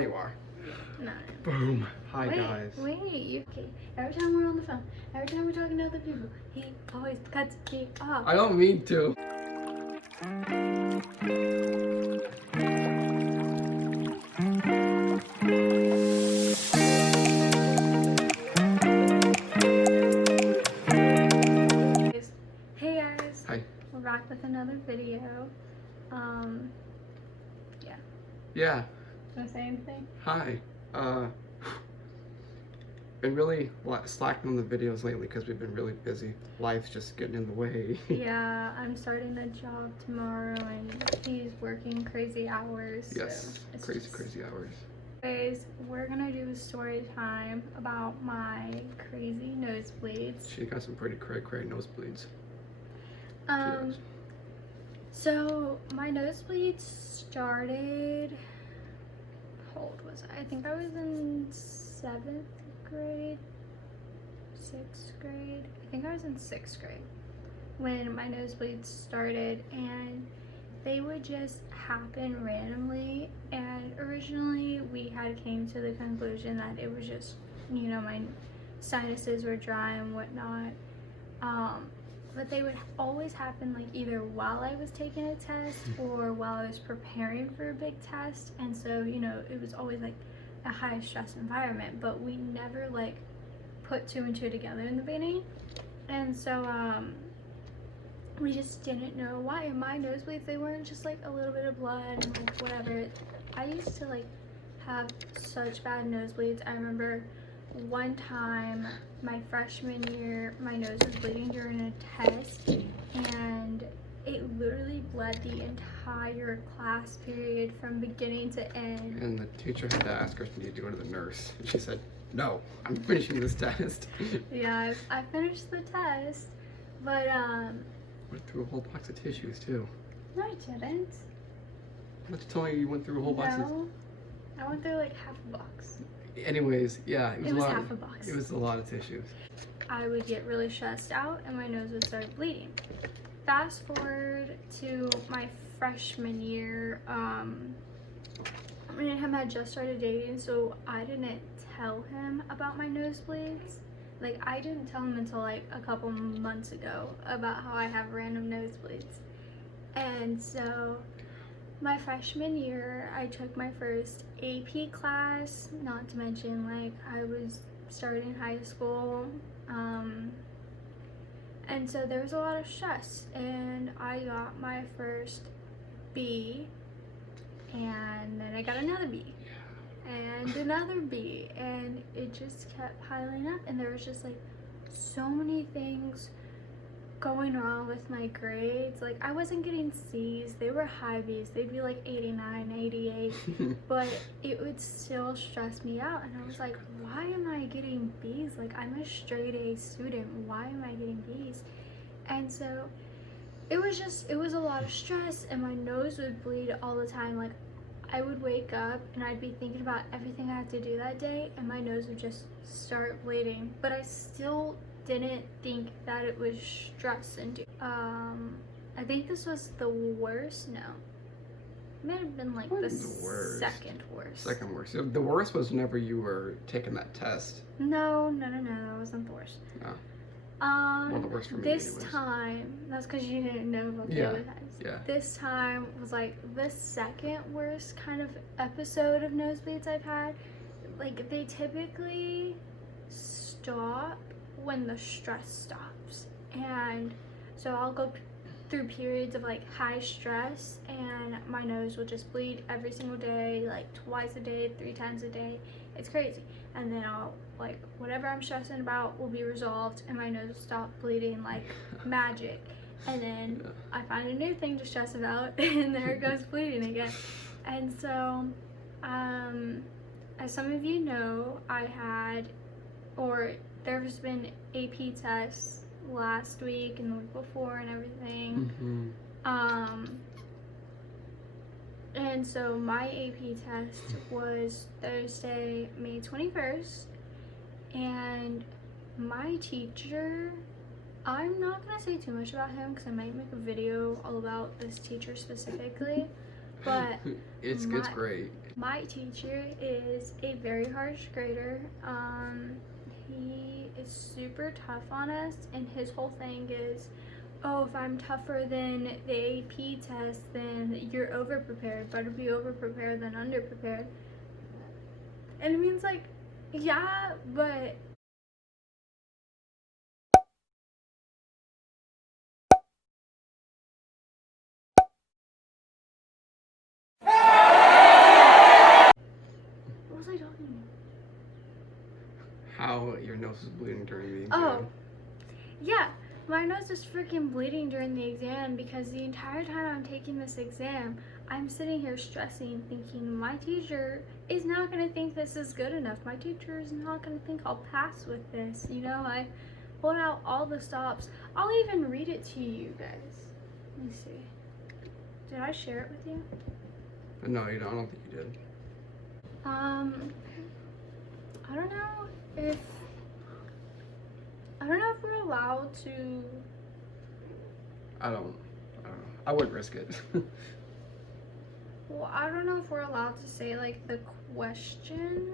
you are. No. Boom. Hi, guys. Wait. Okay. Every time we're on the phone, every time we're talking to other people, he always cuts me off. I don't mean to. Hey guys. Hi. We're back with another video. Yeah. Yeah. Want to say anything? Hi. Been really slacking on the videos lately because we've been really busy. Life's just getting in the way. Yeah, I'm starting a job tomorrow and he's working crazy hours. Yes. So Crazy hours. Anyways, we're gonna do a story time about my crazy nosebleeds. She got some pretty cray nosebleeds. So my nosebleeds started, how old was I? I think I was in 7th grade, 6th grade. I think I was in 6th grade when my nosebleeds started, and they would just happen randomly. And originally we had came to the conclusion that it was just, you know, my sinuses were dry and whatnot. But they would always happen like either while I was taking a test or while I was preparing for a big test. And so, you know, it was always like a high stress environment, but we never like put 2 and 2 together in the beginning. And so we just didn't know why. And my nosebleeds, they weren't just like a little bit of blood and like whatever. I used to like have such bad nosebleeds. I remember one time my freshman year, my nose was bleeding during a test, and it literally bled the entire class period from beginning to end. And the teacher had to ask her if she needed to go to the nurse. And she said, no, I'm finishing this test. Yeah, I finished the test, but Went through a whole box of tissues too. no, I didn't. But you told me you went through a whole box of... No, I went through like half a box. Anyways, yeah, It was half a box. It was a lot of tissues. I would get really stressed out and my nose would start bleeding. Fast forward to my freshman year, me and him had just started dating, so I didn't tell him about my nosebleeds. Like, I didn't tell him until like a couple months ago about how I have random nosebleeds. And so my freshman year, I took my first AP class, not to mention like I was starting high school, and so there was a lot of stress, and I got my first B, and then I got another B, and another B, and it just kept piling up, and there was just like so many things going wrong with my grades. Like, I wasn't getting C's, they were high B's, they'd be like 89, 88, but it would still stress me out, and I was like, why am I getting B's? Like, I'm a straight A student, why am I getting B's? And so it was a lot of stress, and my nose would bleed all the time. Like, I would wake up and I'd be thinking about everything I had to do that day, and my nose would just start bleeding, but I still didn't think that it was stress induced. I think this was the worst. No, it might have been like the second worst. Second worst. The worst was whenever you were taking that test. No, that wasn't the worst. No. Well, the worst for me this anyways. time, that's because you didn't know about the other times. Yeah. This time was like the second worst kind of episode of nosebleeds I've had. Like, they typically stop when the stress stops, and so I'll go through periods of like high stress, and my nose will just bleed every single day, like twice a day, 3 times a day. It's crazy. And then I'll, like, whatever I'm stressing about will be resolved, and my nose will stop bleeding like magic. And then I find a new thing to stress about, and there it goes bleeding again. And so as some of you know, there's been AP tests last week and the week before and everything. And so my AP test was Thursday, May 21st, and my teacher, I'm not gonna say too much about him because I might make a video all about this teacher specifically, but it's great. My teacher is a very harsh grader. He is super tough on us, and his whole thing is, oh, if I'm tougher than the AP test, then you're overprepared. Better be overprepared than underprepared. And it means like, yeah, but what was I talking about? How your nose is bleeding during the exam. Oh, yeah. My nose is freaking bleeding during the exam because the entire time I'm taking this exam, I'm sitting here stressing, thinking my teacher is not going to think this is good enough. My teacher is not going to think I'll pass with this. You know, I pulled out all the stops. I'll even read it to you guys. Let me see. Did I share it with you? No, you don't. I don't think you did. I don't know if we're allowed to. I don't know. I wouldn't risk it. Well, I don't know if we're allowed to say like the question.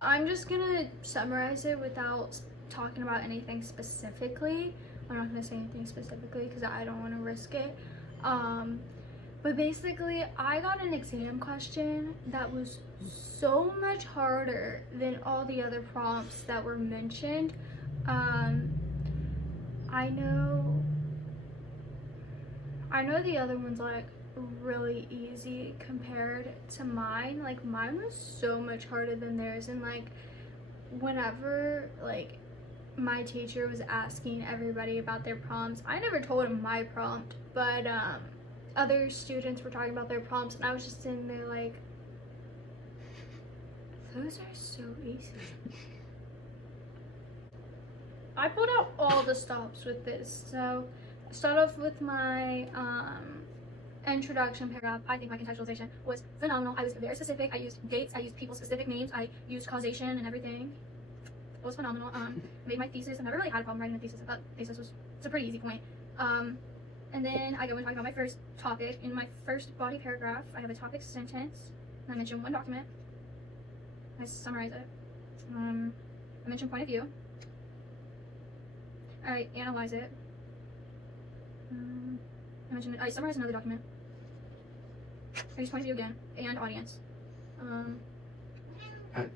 I'm just gonna summarize it without talking about anything specifically. I'm not gonna say anything specifically because I don't want to risk it. But basically, I got an exam question that was so much harder than all the other prompts that were mentioned. I know the other one's like really easy compared to mine. Like mine was so much harder than theirs, and like whenever like my teacher was asking everybody about their prompts, I never told him my prompt, but other students were talking about their prompts, and I was just sitting there like, those are so easy. I pulled out all the stops with this. So I start off with my introduction paragraph. I think my contextualization was phenomenal. I was very specific. I used dates. I used people's specific names. I used causation and everything. It was phenomenal. Made my thesis. I never really had a problem writing a thesis. I thought thesis was a pretty easy point. And then I go and talk about my first topic. In my first body paragraph, I have a topic sentence. I mention one document. I summarize it. I mention point of view. I analyze it. I summarize another document. I use point of view again, and audience. I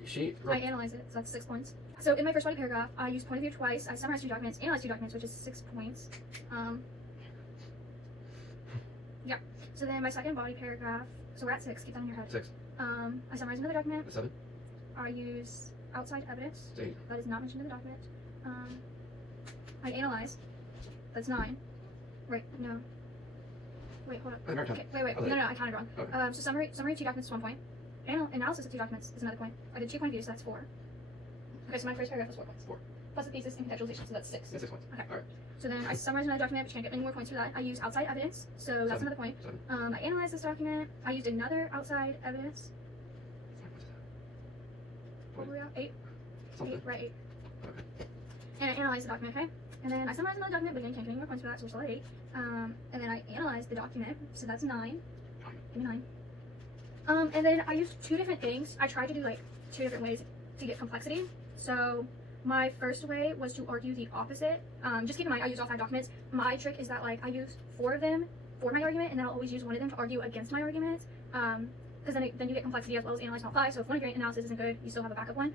analyze it, so that's 6 points. So in my first body paragraph, I use point of view twice. I summarize 2 documents, analyze 2 documents, which is 6 points. Yeah. So then my second body paragraph, so we're at 6, keep that in your head. 6. I summarize another document. 7. I use outside evidence. 8. That is not mentioned in the document. I analyze. That's 9. Right, no. Wait, hold up. Okay, wait. No, I counted wrong. Okay. So summary 2 documents is 1 point. Analysis of 2 documents is another point. I did 2 point of view, so that's 4. Okay, so my first paragraph was 4 points. 4. Plus the thesis and contextualization, so that's 6. Yeah, 6 points. Okay. Alright. So then I summarize another document, but you can't get any more points for that. I use outside evidence, so that's 7. another point. 7. I analyzed this document. I used another outside evidence. What were we at? 8? Something. 8, right, 8. Okay. And I analyzed the document, okay? And then I summarized another document, but again, can't get any more points for that, so we're still at 8. And then I analyzed the document, so that's 9. Give me 9. And then I used 2 different things. I tried to do like 2 different ways to get complexity. So my first way was to argue the opposite. Just keep in mind, I used all 5 documents. My trick is that like I use 4 of them for my argument, and then I'll always use one of them to argue against my argument. Because then you get complexity as well as analyze all 5. So if one of your analysis isn't good, you still have a backup one.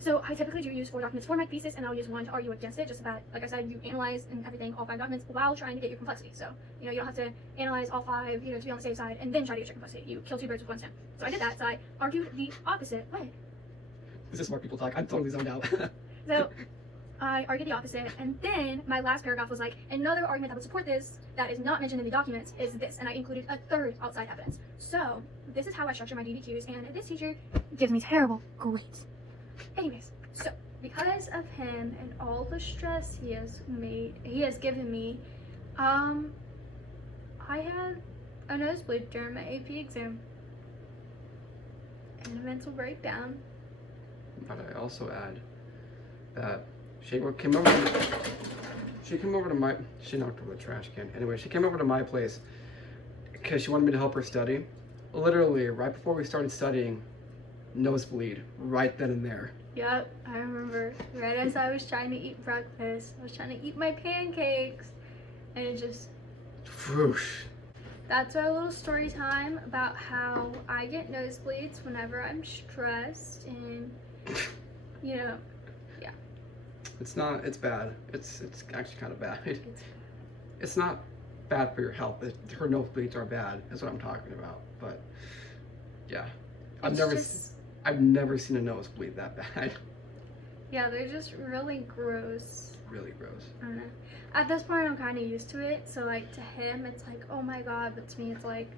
So I typically do use 4 documents for my thesis, and I'll use 1 to argue against it, just so that, like I said, you analyze and everything, all 5 documents, while trying to get your complexity. So, you know, you don't have to analyze all 5, you know, to be on the safe side, and then try to get your complexity. You kill 2 birds with 1 stone. So I did that, so I argued the opposite way. This is smart people talk. I'm totally zoned out. So I argued the opposite, and then my last paragraph was like, another argument that would support this, that is not mentioned in the documents, is this, and I included a 3rd outside evidence. So this is how I structure my DDQs, and this teacher gives me terrible grades. Anyways, so because of him and all the stress he has given me, I had a nosebleed during my AP exam and a mental breakdown. But I also add that she came over to my, she knocked over the trash can. Anyway, she came over to my place because she wanted me to help her study. literally right before we started studying, nosebleed right then and there. Yep, I remember. Right as I was trying to eat breakfast, I was trying to eat my pancakes, and it just... Whoosh. That's our little story time about how I get nosebleeds whenever I'm stressed, and, you know, yeah. It's bad. It's actually kind of bad. It's not bad for your health. Her nosebleeds are bad, is what I'm talking about. But, yeah. I've never seen a nosebleed that bad. Yeah, they're just really gross. Really gross. I don't know. At this point, I'm kind of used to it. So, like, to him, it's like, oh my god. But to me, it's like...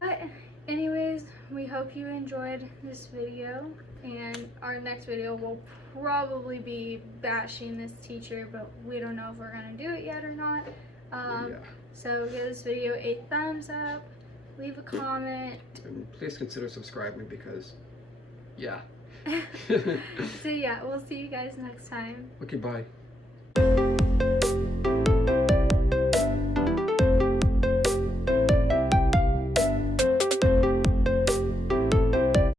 But anyways, we hope you enjoyed this video. And our next video will probably be bashing this teacher. But we don't know if we're going to do it yet or not. Yeah. So, give this video a thumbs up. Leave a comment. And please consider subscribing because, yeah. So, yeah, we'll see you guys next time. Okay, bye.